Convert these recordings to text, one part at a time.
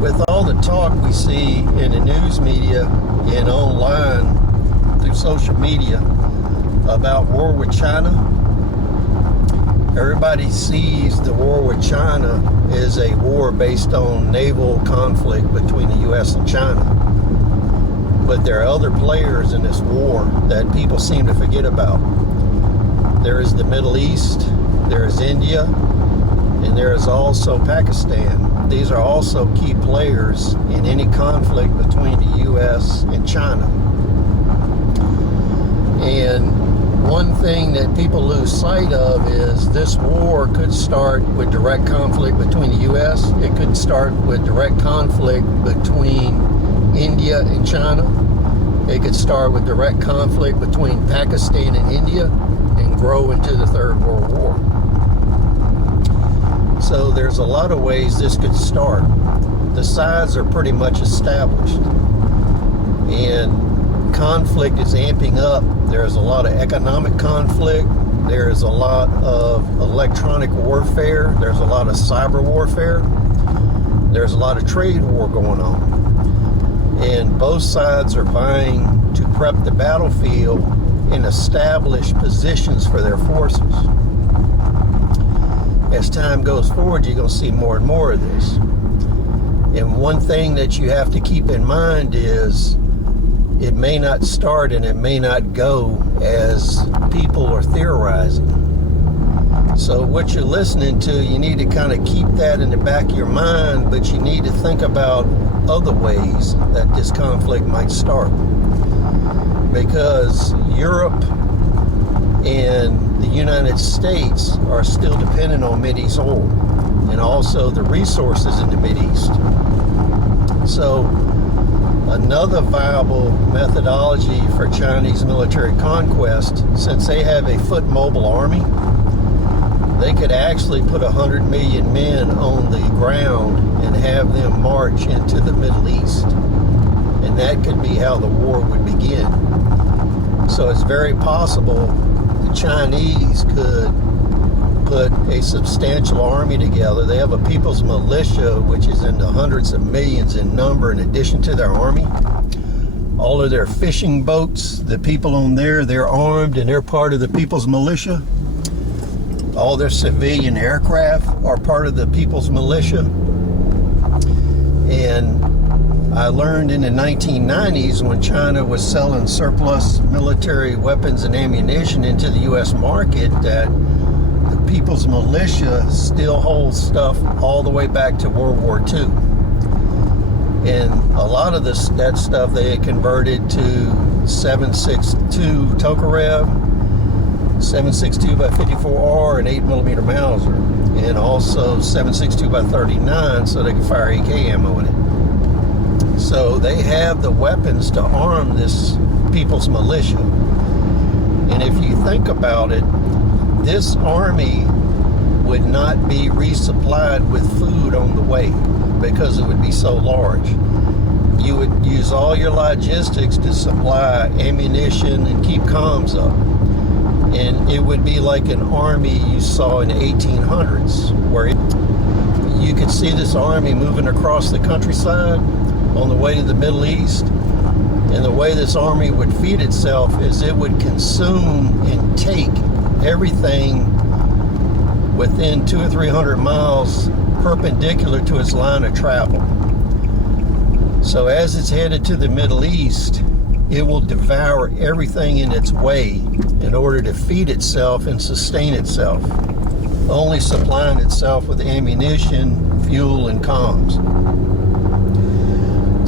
With all the talk we see in the news media and online through social media about war with China, everybody sees the war with China as a war based on naval conflict between the U.S. and China. But there are other players in this war that people seem to forget about. There is the Middle East, there is India, and there is also Pakistan. These are also key players in any conflict between the U.S. and China. And one thing that people lose sight of is this war could start with direct conflict between the U.S. It could start with direct conflict between India and China. It could start with direct conflict between Pakistan and India and grow into the Third World War. So there's a lot of ways this could start. The sides are pretty much established, and conflict is amping up. There's a lot of economic conflict. There's a lot of electronic warfare. There's a lot of cyber warfare. There's a lot of trade war going on. And both sides are vying to prep the battlefield and establish positions for their forces. As time goes forward, you're going to see more and more of this. And one thing that you have to keep in mind is it may not start and it may not go as people are theorizing. So what you're listening to, you need to kind of keep that in the back of your mind, but you need to think about other ways that this conflict might start. Because Europe and the United States are still dependent on Mideast oil and also the resources in the Mideast. So another viable methodology for Chinese military conquest, since they have a foot mobile army, they could actually put 100 million men on the ground and have them march into the Middle East. And that could be how the war would begin. So it's very possible the Chinese could put a substantial army together. They have a people's militia, which is in the hundreds of millions in number in addition to their army. All of their fishing boats, the people on there, they're armed and they're part of the people's militia. All their civilian aircraft are part of the people's militia. And I learned in the 1990s when China was selling surplus military weapons and ammunition into the U.S. market that the people's militia still holds stuff all the way back to World War II. And a lot of that stuff they had converted to 7.62 Tokarev, 7.62 by 54R, and 8mm Mauser, and also 7.62 by 39 so they can fire AK ammo in it. So they have the weapons to arm this people's militia. And if you think about it, this army would not be resupplied with food on the way because it would be so large. You would use all your logistics to supply ammunition and keep comms up. And it would be like an army you saw in the 1800s, where you could see this army moving across the countryside on the way to the Middle East. And the way this army would feed itself is it would consume and take everything within 200 or 300 miles perpendicular to its line of travel. So as it's headed to the Middle East, it will devour everything in its way in order to feed itself and sustain itself, only supplying itself with ammunition, fuel, and comms.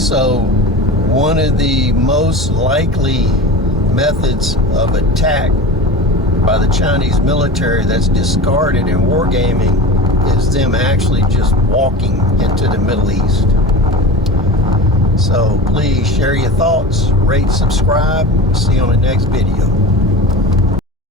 So one of the most likely methods of attack by the Chinese military that's discarded in wargaming is them actually just walking into the Middle East. So please share your thoughts, rate, subscribe. See you on the next video.